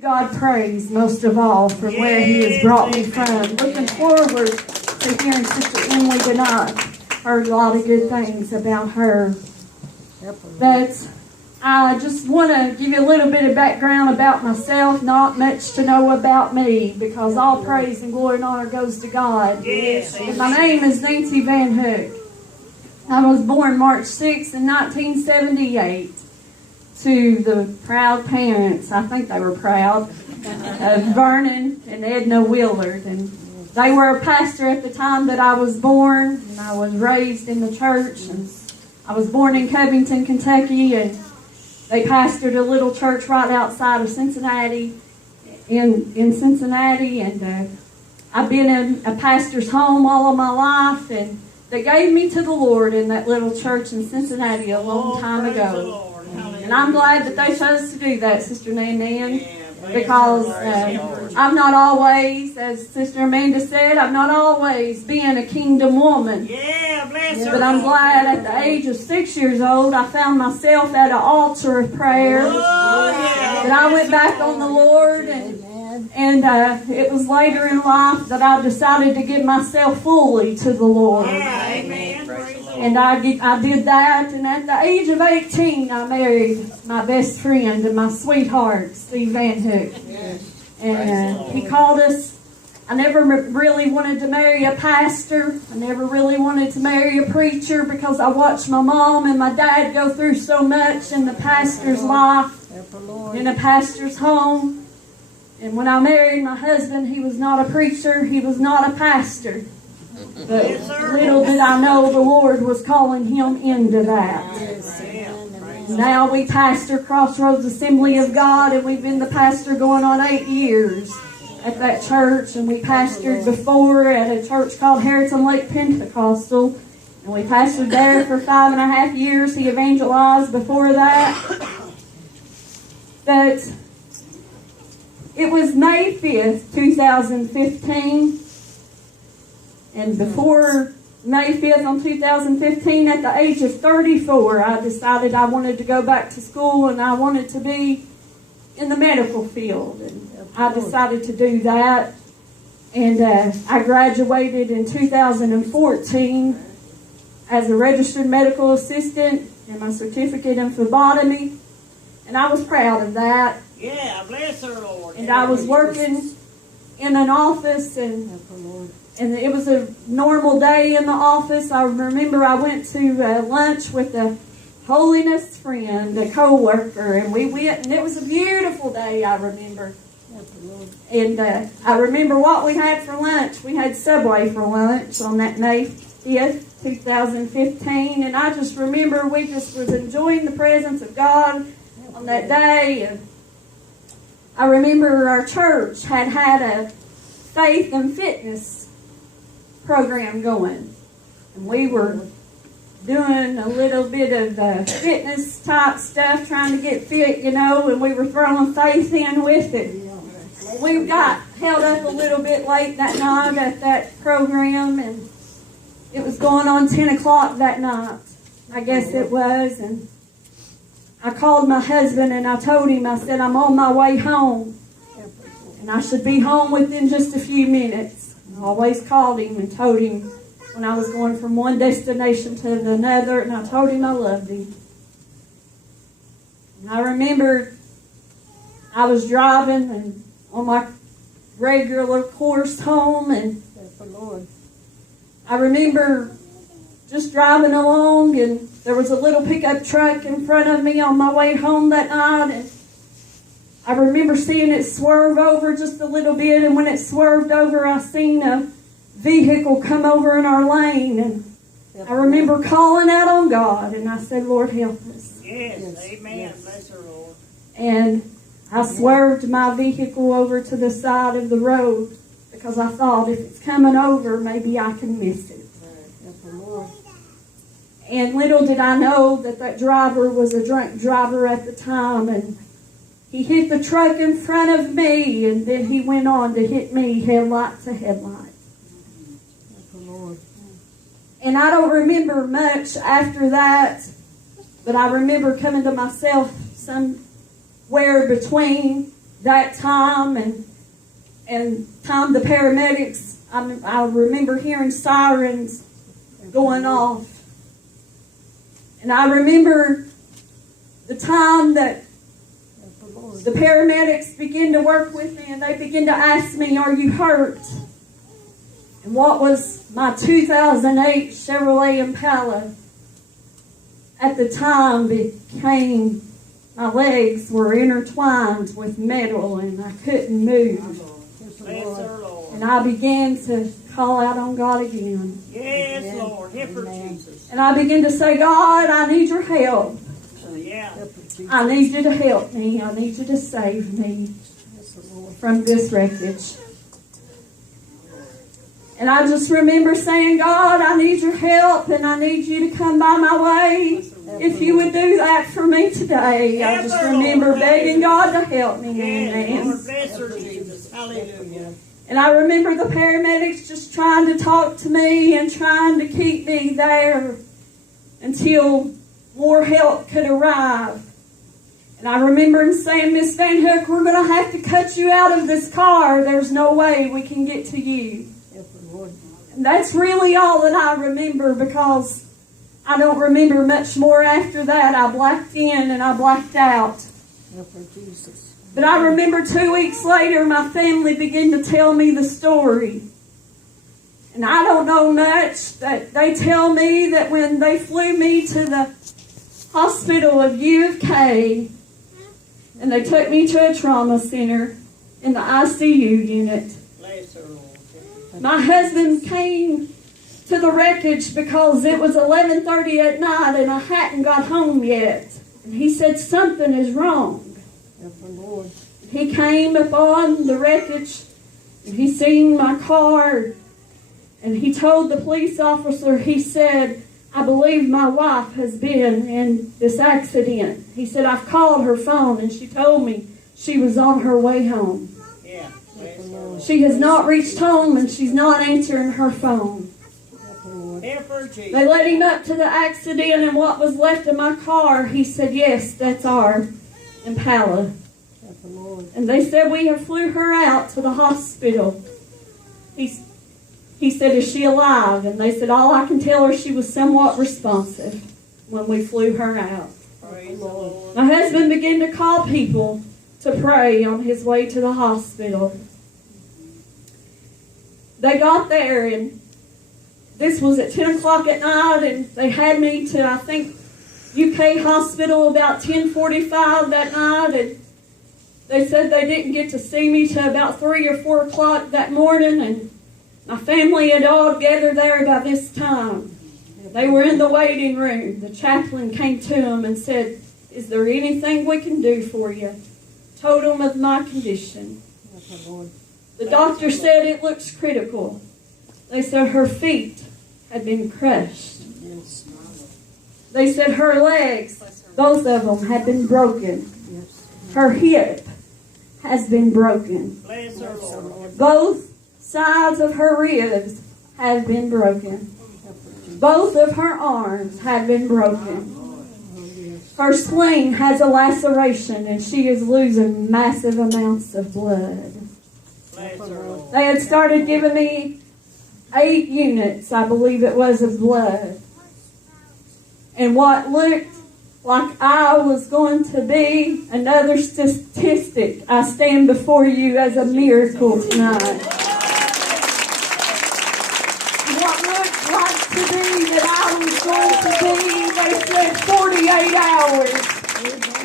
God praise most of all for where He has brought me from. Looking forward to hearing Sister Emily tonight. Heard a lot of good things about her. But I just want to give you a little bit of background about myself. Not much to know about me, because all praise and glory and honor goes to God. And my name is Nancy Van Hook. I was born March 6th in 1978. To the proud parents, I think they were proud, of Vernon and Edna Willard. And they were a pastor at the time that I was born, and I was raised in the church. And I was born in Covington, Kentucky, and they pastored a little church right outside of Cincinnati, in Cincinnati. And I've been in a pastor's home all of my life, and they gave me to the Lord in that little church in Cincinnati a long time ago. And I'm glad that they chose to do that, Sister Nan, because I'm not always, as Sister Amanda said, I'm not always being a kingdom woman. But I'm glad at the age of 6 years old, I found myself at an altar of prayer. That I went back on the Lord, and it was later in life that I decided to give myself fully to the Lord. And I did that, and at the age of 18, I married my best friend and my sweetheart, Steve Van Hook. And he called us. I never really wanted to marry a pastor. I never really wanted to marry a preacher, because I watched my mom and my dad go through so much in the pastor's life, in a pastor's home. And when I married my husband, he was not a preacher, he was not a pastor. But little did I know the Lord was calling him into that. Now we pastor Crossroads Assembly of God, and we've been the pastor going on 8 years at that church. And we pastored before at a church called Harrison Lake Pentecostal, and we pastored there for 5.5 years. He evangelized before that. But it was May 5th, 2015. And before May 5th on 2015, at the age of 34, I decided I wanted to go back to school, and I wanted to be in the medical field. And I decided to do that. And I graduated in 2014 as a registered medical assistant and my certificate in phlebotomy. And I was proud of that. Yeah, bless her, Lord. And I was working in an office, and it was a normal day in the office. I remember I went to lunch with a holiness friend, a co-worker, and we went, and it was a beautiful day, I remember. And I remember what we had for lunch. We had Subway for lunch on that May 5th, 2015, and I just remember we just was enjoying the presence of God on that day. And I remember our church had a faith and fitness program going, and we were doing a little bit of fitness type stuff, trying to get fit, and we were throwing faith in with it. We got held up a little bit late that night at that program, and it was going on 10 o'clock that night, I guess it was. And I called my husband, and I told him, I said, I'm on my way home, and I should be home within just a few minutes. I always called him and told him when I was going from one destination to another, and I told him I loved him. And I remember I was driving and on my regular course home, and I remember just driving along, and there was a little pickup truck in front of me on my way home that night, and I remember seeing it swerve over just a little bit, and when it swerved over, I seen a vehicle come over in our lane, and I remember calling out on God, and I said, Lord, help us. Yes, amen. Bless her, Lord. And I swerved my vehicle over to the side of the road, because I thought, if it's coming over, maybe I can miss it. And little did I know that driver was a drunk driver at the time, and he hit the truck in front of me, and then he went on to hit me headlight to headlight. And I don't remember much after that, but I remember coming to myself somewhere between that time and time the paramedics, I remember hearing sirens going off. And I remember the time that the paramedics began to work with me and they began to ask me, "Are you hurt?" And what was my 2008 Chevrolet Impala at the time became, my legs were intertwined with metal and I couldn't move. Bless her, Lord. And I began to call out on God again. Yes, Lord. Help her, Jesus. And I began to say, "God, I need your help. Yeah. I need you to help me. I need you to save me from this wreckage." And I just remember saying, "God, I need your help and I need you to come by my way. If you would do that for me today." I just remember begging God to help me. Yes, Amen. Lord. Bless her, Jesus. Hallelujah. And I remember the paramedics just trying to talk to me and trying to keep me there until more help could arrive. And I remember him saying, "Miss Van Hook, we're going to have to cut you out of this car. There's no way we can get to you." And that's really all that I remember, because I don't remember much more after that. I blacked in and I blacked out. But I remember 2 weeks later, my family began to tell me the story. And I don't know much. That they tell me that when they flew me to the hospital of U of K, and they took me to a trauma center in the ICU unit, Bless her, Lord. my husband came to the wreckage because it was 11:30 at night and I hadn't got home yet. And he said, "Something is wrong." He came upon the wreckage and he seen my car and he told the police officer, he said, "I believe my wife has been in this accident." He said, "I've called her phone and she told me she was on her way home. Yeah. Bless her, Lord. She has not reached home and she's not answering her phone." Help her, Jesus. They led him up to the accident and what was left of my car, he said, "Yes, that's our Impala." And they said, "We have flew her out to the hospital." He said, "Is she alive?" And they said, "All I can tell her, she was somewhat responsive when we flew her out." Praise the Lord. My husband began to call people to pray on his way to the hospital. They got there and this was at 10 o'clock at night and they had me to, I think, UK hospital about 10:45 that night, and they said they didn't get to see me till about 3 or 4 o'clock that morning, and my family had all gathered there by this time. They were in the waiting room. The chaplain came to them and said, "Is there anything we can do for you?" Told them of my condition. The doctor said it looks critical. They said her feet had been crushed. They said her legs, both of them, had been broken. Her hip has been broken. Bless her, Lord. Both sides of her ribs have been broken. Both of her arms have been broken. Her sling has a laceration and she is losing massive amounts of blood. Bless her, Lord. They had started giving me 8 units, I believe it was, of blood. And what looked like I was going to be another statistic, I stand before you as a miracle tonight. What looked like to be that I was going to be, they said 48 hours.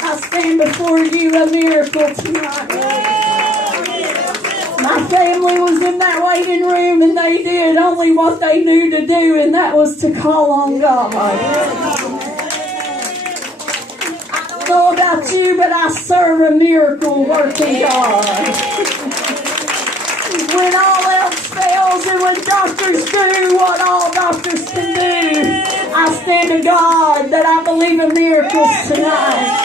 I stand before you a miracle tonight. My family was in that waiting room and they did only what they knew to do, and that was to call on God. I don't know about you, but I serve a miracle working God. When all else fails and when doctors do what all doctors can do, I stand to God that I believe in miracles tonight.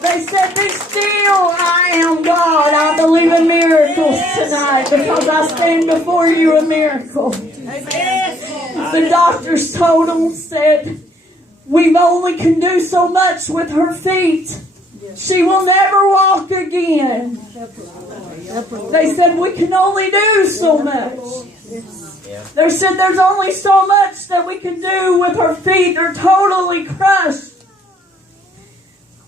They said, "Be still, I am God." I believe in miracles tonight because I stand before you a miracle. The doctors told them, said, "We only can do so much with her feet. She will never walk again. They said we can only do so much. They said there's only so much that we can do with her feet. They're totally crushed.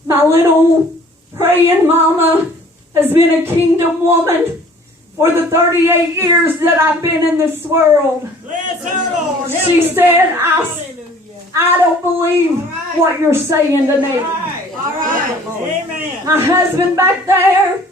My little praying mama has been a kingdom woman for the 38 years that I've been in this world. Bless her, Lord. She said, I don't believe what you're saying to me. All right. Amen. My husband back there,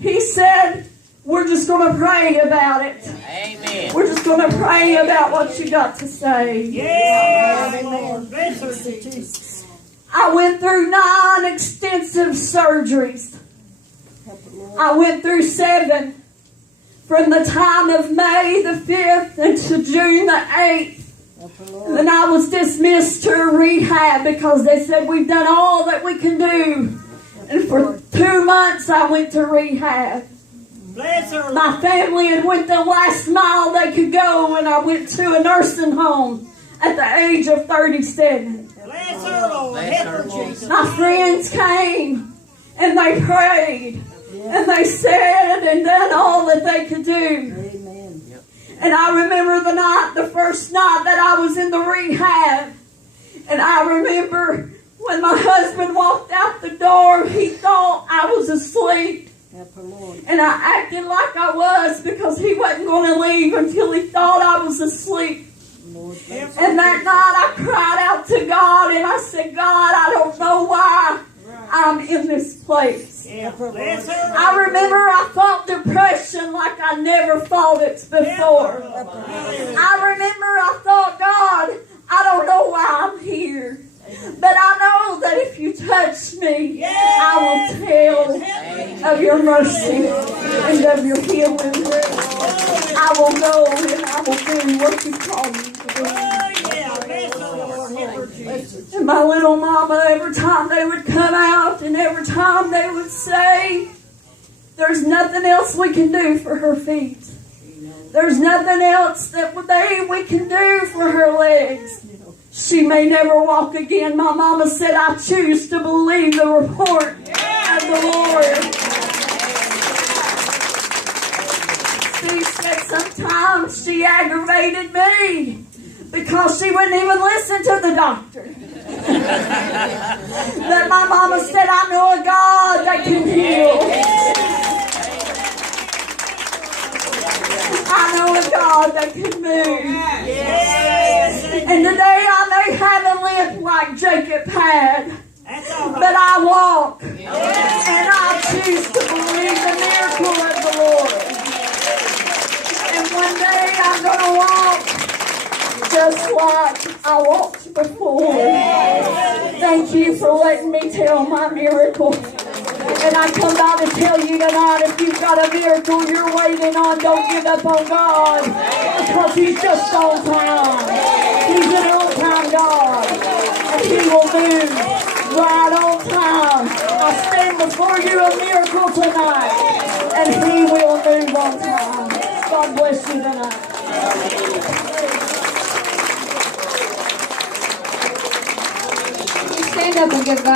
he said, we're just going to pray about it. Amen. We're just going to pray about what you got to say. Yes, Lord. Bless her, Jesus. I went through 9 extensive surgeries. I went through 7 from the time of May the 5th until June the 8th. And then I was dismissed to rehab because they said we've done all that we can do. And for 2 months I went to rehab. Bless her, Lord. My family had went the last mile they could go, and I went to a nursing home at the age of 37. Bless her, Lord. Help her, Jesus. My friends came and they prayed and they said and done all that they could do. And I remember the first night that I was in the rehab, and I remember when my husband walked out the door, he thought I was asleep. And I acted like I was because he wasn't going to leave until he thought I was asleep. And that night I cried out to God and I said, God, I don't know why I'm in this place. Bless her. I remember I felt depression like I never felt it before. I remember I thought, God, I don't know why I'm here. But I know that if you touch me, I will tell of your mercy and of your healing. I will go and I will do what you call me to do. Oh, yeah. Bless her, Lord. Help her, Jesus. And my little mama, every time they would come out and every time they would say, there's nothing else we can do for her feet. There's nothing else that we can do for her legs. She may never walk again. My mama said, I choose to believe the report of the Lord. She said sometimes she aggravated me because she wouldn't even listen to the doctor. But my mama said, I know a God that can heal. I know a God that can move. Yes. And today I may haven't lived like Jacob had, That's all right. but I walk. And I choose to believe the miracle of the Lord. And one day I'm going to walk just like I walked before. Thank you for letting me tell my miracle. And I come by to tell you tonight, if you've got a miracle you're waiting on, don't give up on God. Because He's just on time. He's an on-time God. And He will move right on time. I stand before you a miracle tonight. And He will move on time. God bless you tonight. Stand up and give God